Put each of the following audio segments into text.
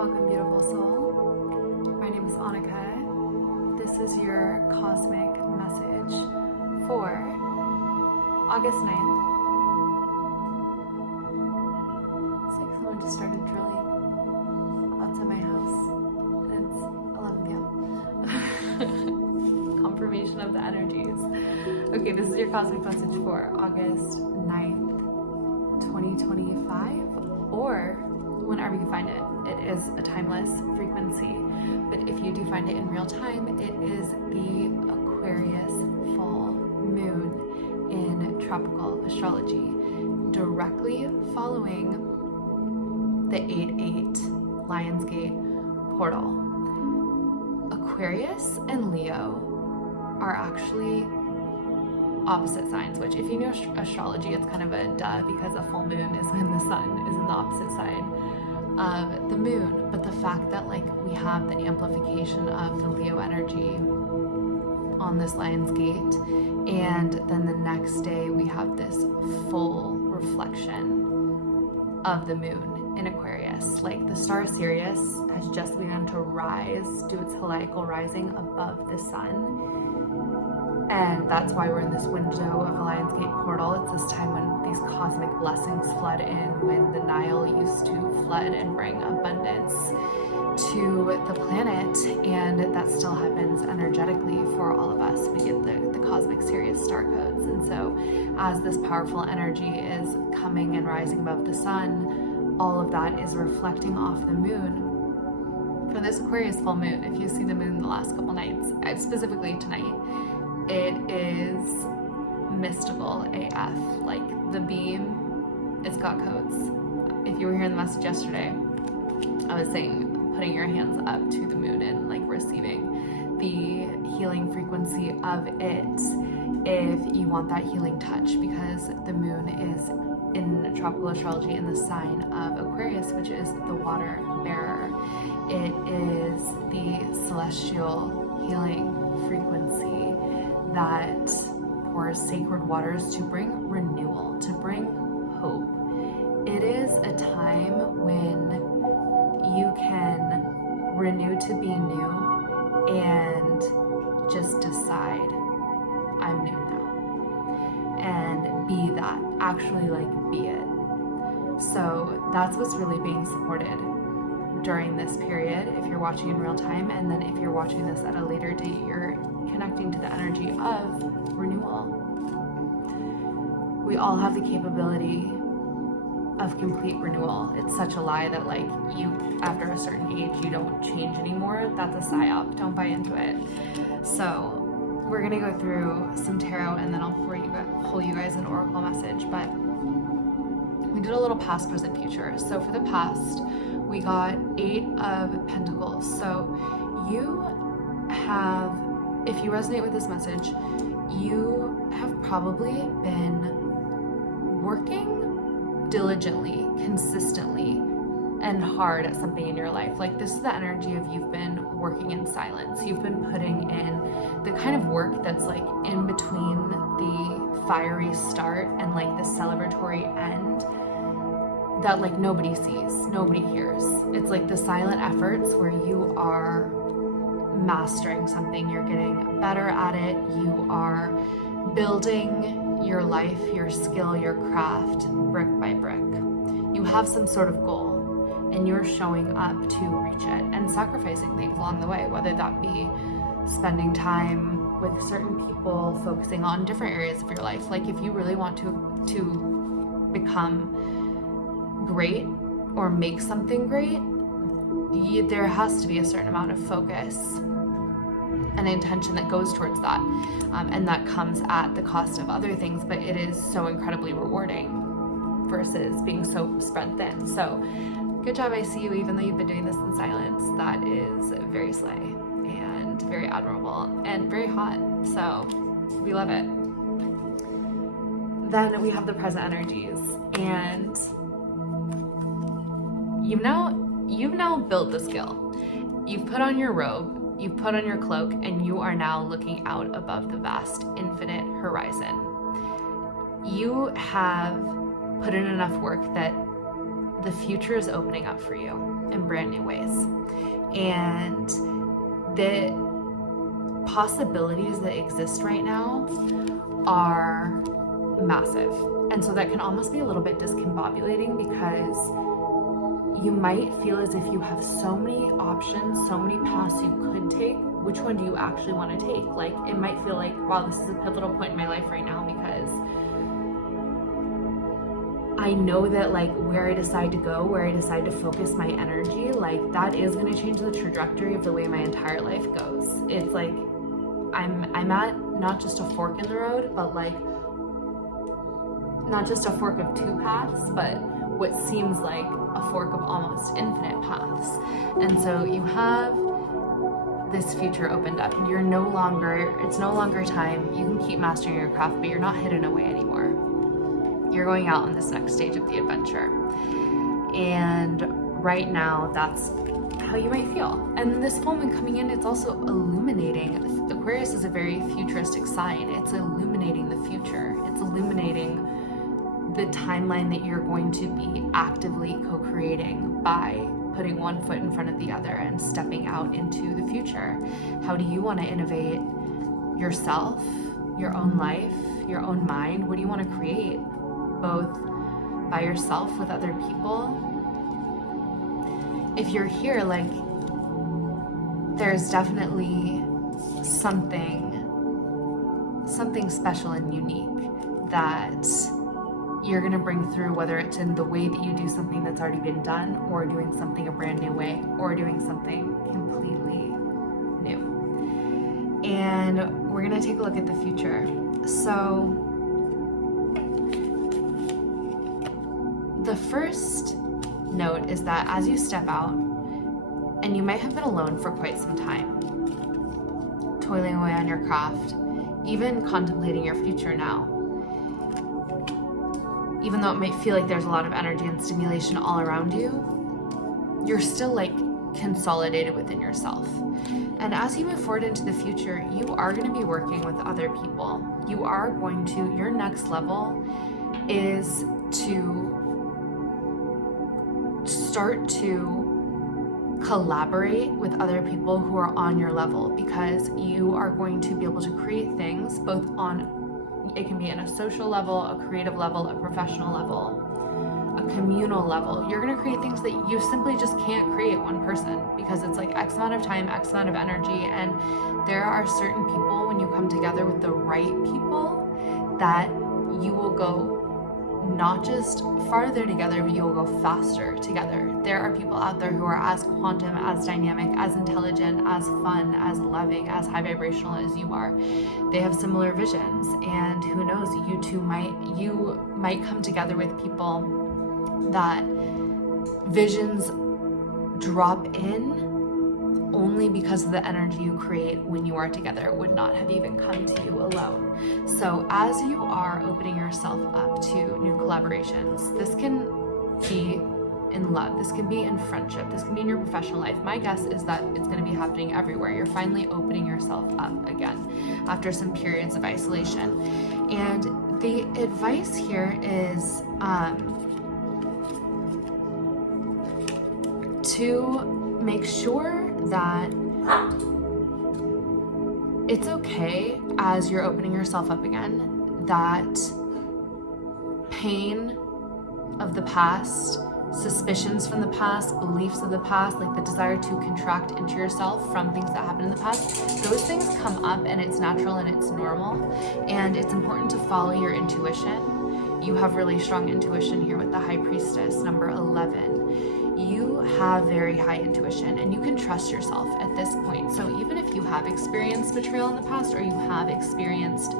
Welcome, beautiful soul. My name is Annika. This is your cosmic message for August 9th. It's like someone just started drilling outside my house, and it's 11 p.m. Confirmation of the energies. Okay, this is your cosmic message for August 9th, 2025, or whenever you find it. It is a timeless frequency, but if you do find it in real time, it is the Aquarius full moon in tropical astrology, directly following the 8/8 Lionsgate portal. Aquarius and Leo are actually opposite signs, which if you know astrology, it's kind of a duh because a full moon is when the sun is in the opposite side of the moon. But the fact that we have the amplification of the Leo energy on this Lion's Gate, and then the next day we have this full reflection of the moon in Aquarius. The star Sirius has just begun to rise, do its heliacal rising above the sun. And that's why we're in this window of the Lion's Gate portal. It's this time when these cosmic blessings flood in, when the Nile used to flood and bring abundance to the planet, and that still happens energetically for all of us. We get the cosmic Sirius star codes. And so as this powerful energy is coming and rising above the sun, all of that is reflecting off the moon. For this Aquarius full moon, if you see the moon the last couple nights, specifically tonight, it is mystical AF. The beam, it's got codes. If you were hearing the message yesterday, I was saying putting your hands up to the moon and receiving the healing frequency of it if you want that healing touch, because the moon is in tropical astrology in the sign of Aquarius, which is the water bearer. It is the celestial healing frequency that pours sacred waters to bring renewal, to bring hope. It is a time when you can renew to be new and just decide, I'm new now, and be that, actually be it. So that's what's really being supported during this period, if you're watching in real time. And then if you're watching this at a later date, you're connecting to the energy of renewal. We all have the capability of complete renewal. It's such a lie that you, after a certain age, you don't change anymore. That's a psyop. Don't buy into it. So we're gonna go through some tarot, and then I'll pull you guys an oracle message. But we did a little past, present, future. So for the past, we got 8 of Pentacles. So you have, if you resonate with this message, you have probably been working diligently, consistently, and hard at something in your life. This is the energy of you've been working in silence. You've been putting in the kind of work that's in between the fiery start and the celebratory end that nobody sees, nobody hears. It's the silent efforts where you are mastering something, you're getting better at it, you are building your life, your skill, your craft, brick by brick. You have some sort of goal, and you're showing up to reach it and sacrificing things along the way, whether that be spending time with certain people, focusing on different areas of your life. If you really want to become great or make something great, there has to be a certain amount of focus and intention that goes towards that, and that comes at the cost of other things, but it is so incredibly rewarding versus being so spread thin. So good job. I see you, even though you've been doing this in silence. That is very slay and very admirable and very hot, so we love it. Then we have the present energies, and you've now built the skill. You've put on your robe, you've put on your cloak, and you are now looking out above the vast, infinite horizon. You have put in enough work that the future is opening up for you in brand new ways. And the possibilities that exist right now are massive. And so that can almost be a little bit discombobulating, because you might feel as if you have so many options, so many paths you could take. Which one do you actually want to take? Like, it might feel like, wow, this is a pivotal point in my life right now, because I know that like where I decide to go, where I decide to focus my energy, like that is going to change the trajectory of the way my entire life goes. It's like I'm at not just a fork in the road, but like not just a fork of two paths, but what seems like a fork of almost infinite paths. And so you have this future opened up, and it's no longer time. You can keep mastering your craft, but you're not hidden away anymore. You're going out on this next stage of the adventure. And right now, that's how you might feel. And this full moon coming in, it's also illuminating. Aquarius is a very futuristic sign. It's illuminating the future. It's illuminating the timeline that you're going to be actively co-creating by putting one foot in front of the other and stepping out into the future. How do you want to innovate yourself, your own life, your own mind? What do you want to create, both by yourself, with other people? If you're here, like, there's definitely something special and unique that you're going to bring through, whether it's in the way that you do something that's already been done, or doing something a brand new way, or doing something completely new. And we're going to take a look at the future. So the first note is that as you step out, and you might have been alone for quite some time, toiling away on your craft, even contemplating your future now, even though it might feel like there's a lot of energy and stimulation all around you, you're still like consolidated within yourself. And as you move forward into the future, you are going to be working with other people. Your next level is to start to collaborate with other people who are on your level, because you are going to be able to create things both it can be in a social level, a creative level, a professional level, a communal level. You're going to create things that you simply just can't create one person, because it's like X amount of time, X amount of energy. And there are certain people, when you come together with the right people, that you will go not just farther together, but you will go faster together. There are people out there who are as quantum, as dynamic, as intelligent, as fun, as loving, as high vibrational as you are. They have similar visions, and who knows, you might come together with people that visions drop in only because of the energy you create when you are together. It would not have even come to you alone. So as you are opening yourself up to new collaborations, this can be in love, this can be in friendship, this can be in your professional life. My guess is that it's going to be happening everywhere. You're finally opening yourself up again after some periods of isolation. And the advice here is to make sure that it's okay, as you're opening yourself up again, that pain of the past, suspicions from the past, beliefs of the past, like the desire to contract into yourself from things that happened in the past, those things come up, and it's natural and it's normal. And it's important to follow your intuition. You have really strong intuition here with the High Priestess, number 11. You have very high intuition, and you can trust yourself at this point. So even if you have experienced betrayal in the past, or you have experienced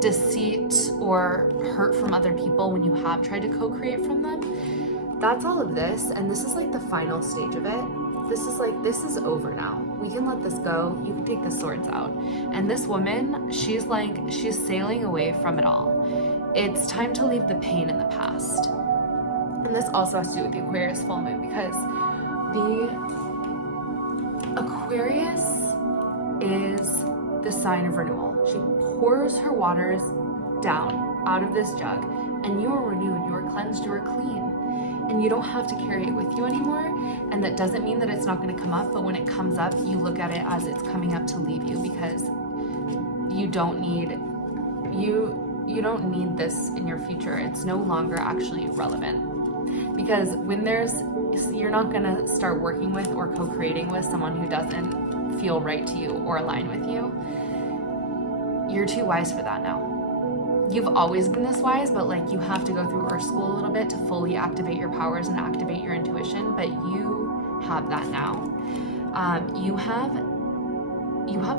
deceit or hurt from other people when you have tried to co-create from them, that's all of this, and this is like the final stage of it. This is over now. We can let this go. You can take the swords out. And this woman, she's sailing away from it all. It's time to leave the pain in the past. And this also has to do with the Aquarius full moon, because the Aquarius is the sign of renewal. She pours her waters down out of this jug, and you are renewed, you are cleansed, you are clean. And you don't have to carry it with you anymore. And that doesn't mean that it's not going to come up, but when it comes up, you look at it as it's coming up to leave you, because you don't need this in your future. It's no longer actually relevant. Because you're not going to start working with or co-creating with someone who doesn't feel right to you or align with you. You're too wise for that now. You've always been this wise, but like you have to go through Earth School a little bit to fully activate your powers and activate your intuition, but you have that now. You have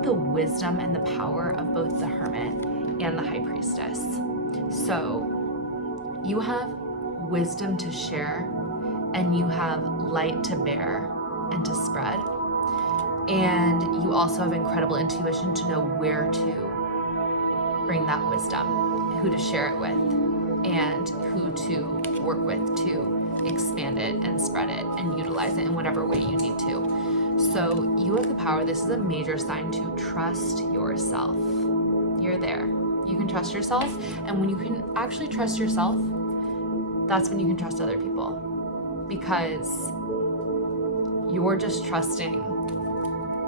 the wisdom and the power of both the Hermit and the High Priestess. So you have wisdom to share, and you have light to bear and to spread. And you also have incredible intuition to know where to bring that wisdom, who to share it with, and who to work with to expand it and spread it and utilize it in whatever way you need to. So you have the power. This is a major sign to trust yourself. You're there. You can trust yourself. And when you can actually trust yourself, that's when you can trust other people, because you're just trusting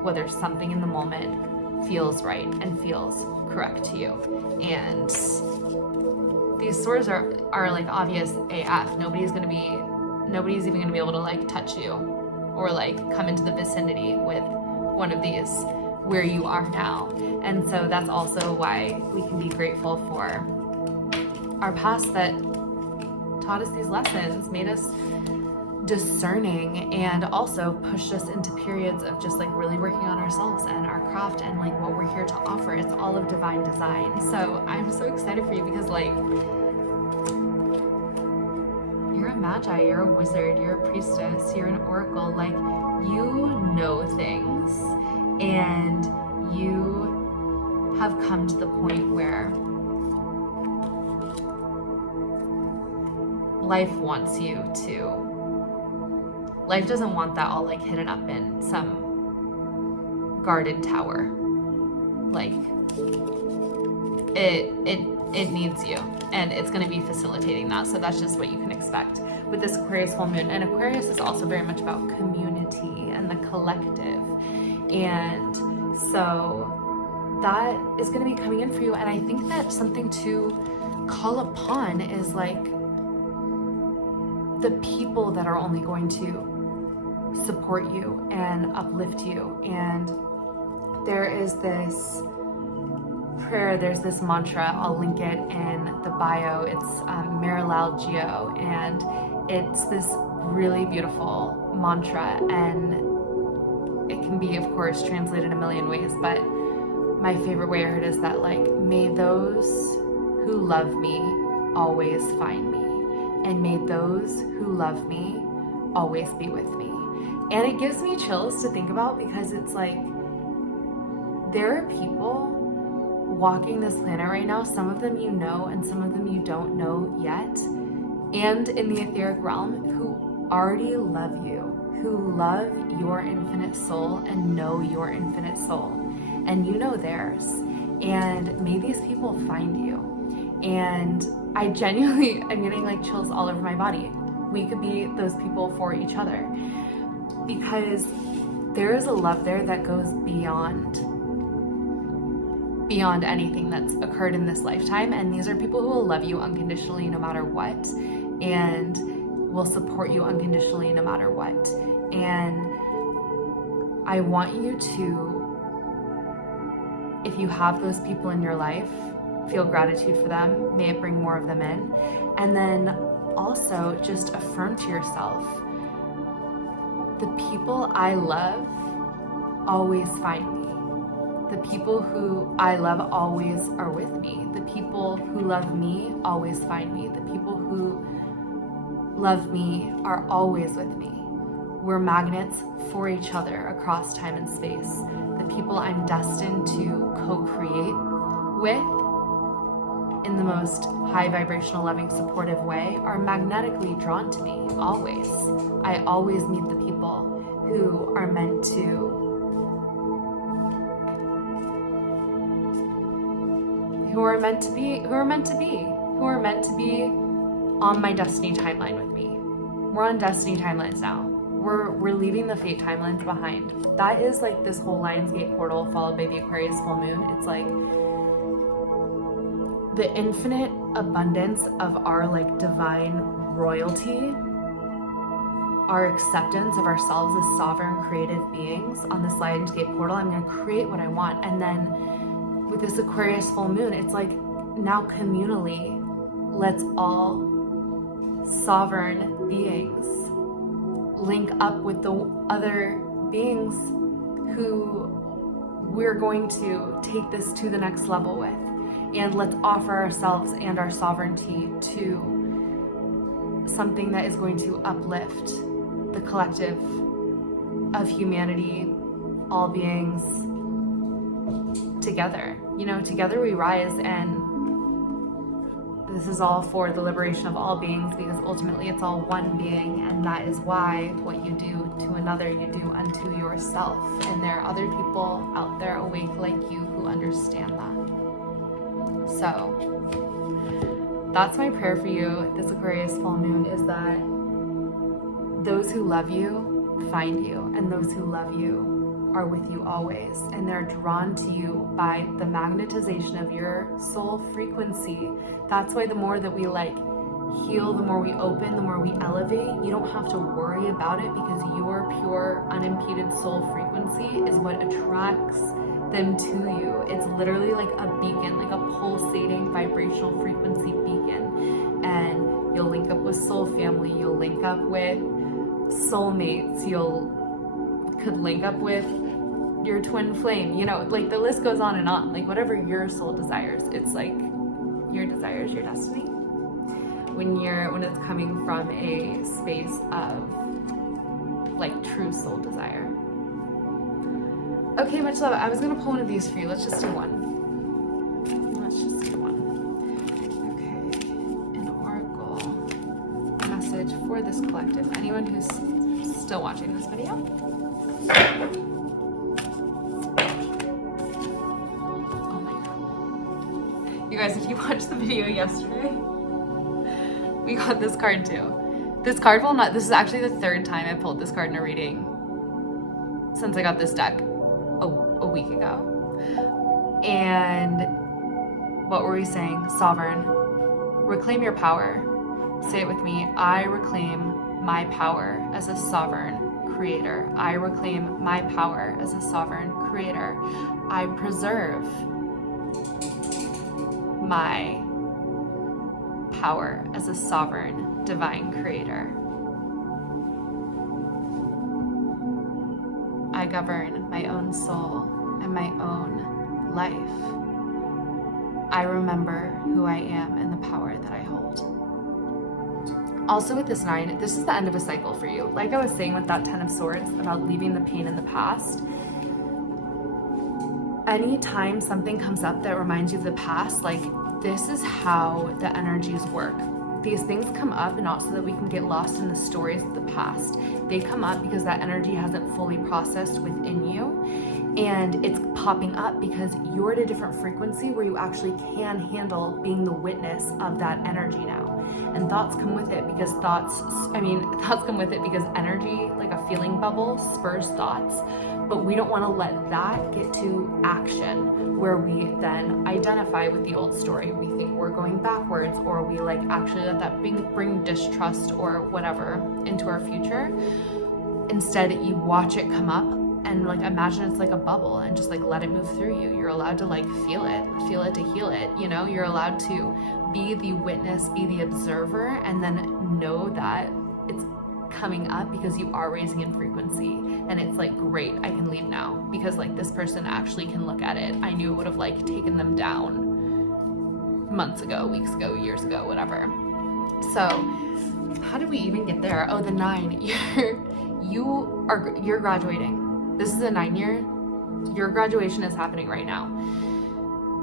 whether something in the moment feels right and feels correct to you. And these swords are like obvious AF. Nobody's even gonna be able to like touch you or like come into the vicinity with one of these where you are now. And so that's also why we can be grateful for our past that taught us these lessons, made us discerning, and also pushed us into periods of just like really working on ourselves and our craft and like what we're here to offer. It's all of divine design. So I'm so excited for you, because like you're a magi, you're a wizard, you're a priestess, you're an oracle. Like you know things, and you have come to the point where life wants you to. Life doesn't want that all like hidden up in some guarded tower. Like it needs you, and it's going to be facilitating that. So that's just what you can expect with this Aquarius full moon. And Aquarius is also very much about community and the collective. And so that is going to be coming in for you. And I think that something to call upon is like the people that are only going to support you and uplift you. And there is this prayer, there's this mantra, I'll link it in the bio. It's Lal Jio, and it's this really beautiful mantra, and it can be, of course, translated a million ways, but my favorite way I heard is that like, may those who love me always find me, and may those who love me always be with me. And it gives me chills to think about, because it's like, there are people walking this planet right now, some of them you know and some of them you don't know yet, and in the etheric realm, who already love you, who love your infinite soul and know your infinite soul, and you know theirs. And may these people find you. And I genuinely am getting like chills all over my body. We could be those people for each other, because there is a love there that goes beyond anything that's occurred in this lifetime. And these are people who will love you unconditionally no matter what, and will support you unconditionally no matter what. And I want you to, if you have those people in your life, feel gratitude for them. May it bring more of them in. And then also just affirm to yourself, the people I love always find me. The people who I love always are with me. The people who love me always find me. The people who love me are always with me. We're magnets for each other across time and space. The people I'm destined to co-create with in the most high vibrational, loving, supportive way are magnetically drawn to me, always. I always meet the people who are meant to be, who are meant to be on my destiny timeline with me. We're on destiny timelines now. We're leaving the fate timelines behind. That is like this whole Lionsgate portal followed by the Aquarius full moon. It's like the infinite abundance of our like divine royalty, our acceptance of ourselves as sovereign creative beings on this Lionsgate portal. I'm going to create what I want. And then with this Aquarius full moon, it's like now communally, let's all sovereign beings link up with the other beings who we're going to take this to the next level with. And let's offer ourselves and our sovereignty to something that is going to uplift the collective of humanity, all beings together. You know, together we rise, and this is all for the liberation of all beings, because ultimately it's all one being, and that is why what you do to another, you do unto yourself. And there are other people out there awake like you who understand that. So that's my prayer for you this Aquarius full moon, is that those who love you find you, and those who love you are with you always, and they're drawn to you by the magnetization of your soul frequency. That's why the more that we like heal, the more we open, the more we elevate, you don't have to worry about it, because your pure unimpeded soul frequency is what attracts them to you. It's literally like a beacon, like a pulsating vibrational frequency beacon. And you'll link up with soul family, you'll link up with soulmates, could link up with your twin flame, you know, like the list goes on and on. Like whatever your soul desires, it's like your desire is your destiny. When it's coming from a space of like true soul desire. Okay, much love. I was gonna pull one of these for you. Let's just do one. Okay, an oracle message for this collective. Anyone who's still watching this video. Oh my god. You guys, if you watched the video yesterday, we got this card too. This card this is actually the third time I pulled this card in a reading since I got this deck a week ago. And what were we saying? Sovereign. Reclaim your power. Say it with me. I reclaim my power as a sovereign creator. I reclaim my power as a sovereign creator. I preserve my power as a sovereign divine creator. I govern my own soul and my own life. I remember who I am and the power that I hold. Also with this 9, this is the end of a cycle for you. Like I was saying with that 10 of Swords about leaving the pain in the past, anytime something comes up that reminds you of the past, like this is how the energies work. These things come up not so that we can get lost in the stories of the past. They come up because that energy hasn't fully processed within you, and it's popping up because you're at a different frequency where you actually can handle being the witness of that energy now. And thoughts come with it because thoughts come with it because energy, like a feeling bubble, spurs thoughts. But we don't want to let that get to action where we then identify with the old story. We think we're going backwards, or we like actually let that bring distrust or whatever into our future. Instead, you watch it come up and like imagine it's like a bubble and just like let it move through you. You're allowed to like feel it to heal it. You know, you're allowed to be the witness, be the observer, and then know that it's coming up because you are raising in frequency. And it's like, great, I can leave now because like this person actually can look at it. I knew it would have like taken them down months ago, weeks ago, years ago, whatever. So how did we even get there? Oh, the 9. You're graduating. This is a 9 year. Your graduation is happening right now.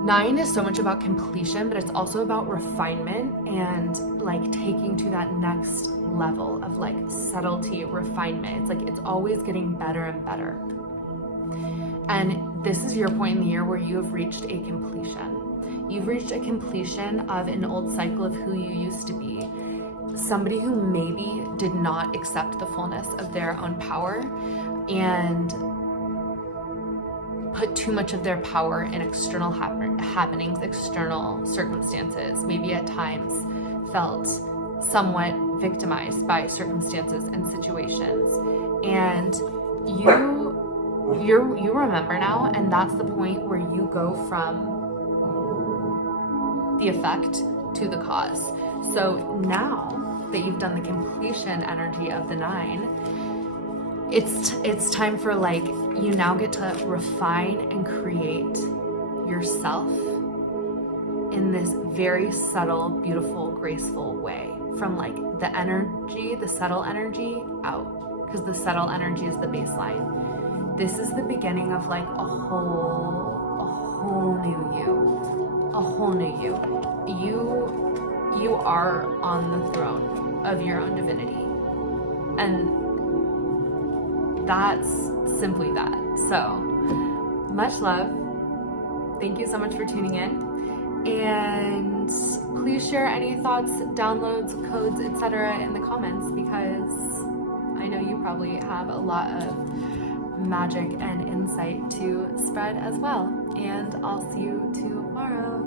9 is so much about completion, but it's also about refinement and like taking to that next level of like subtlety, refinement. It's like it's always getting better and better. And this is your point in the year where you have reached a completion. You've reached a completion of an old cycle of who you used to be. Somebody who maybe did not accept the fullness of their own power and put too much of their power in external happenings, external circumstances, maybe at times felt somewhat victimized by circumstances and situations. And you remember now, and that's the point where you go from the effect to the cause. So now that you've done the completion energy of the 9, it's time for, like, you now get to refine and create yourself in this very subtle, beautiful, graceful way, from like the energy, the subtle energy out, because the subtle energy is the baseline. This is the beginning of like a whole new you, a whole new you. You are on the throne of your own divinity, and that's simply that. So much love. Thank you so much for tuning in, and please share any thoughts, downloads, codes, etc. in the comments, because I know you probably have a lot of magic and insight to spread as well. And I'll see you tomorrow.